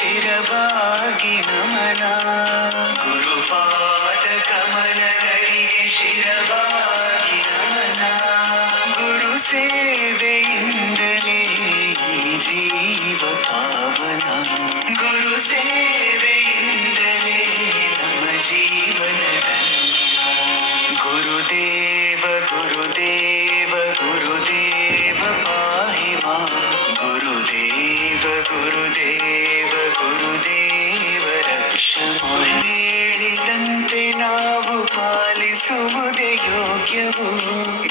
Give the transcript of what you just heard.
ಶಿರವಾಗಿ ನಮನ. ಗುರುಪಾದ ಕಮಲಗಳಿಗೆ ಶಿರವಾಗಿ ನಮನ. ಗುರು ಸೇವೆಯಿಂದಲೇ ಈ ಜೀವ ಪಾವನ. ಗುರು ಸೇವೆಯಿಂದಲೇ ನಮ್ಮ ಜೀವನ ಧನ್ಯ. ಗುರುದೇವ ಗುರುದೇವ ಗುರುದೇವ ಪಾಹಿ ಮಾಂ. ಗುರುದೇವ ಗುರುದೇವ ಗುರುದೇವ ರಕ್ಷ ಮಾಂ. ಹೇಳಿದಂತೆ ನಾವು ಪಾಲಿಸುವುದೇ ಯೋಗ್ಯವು.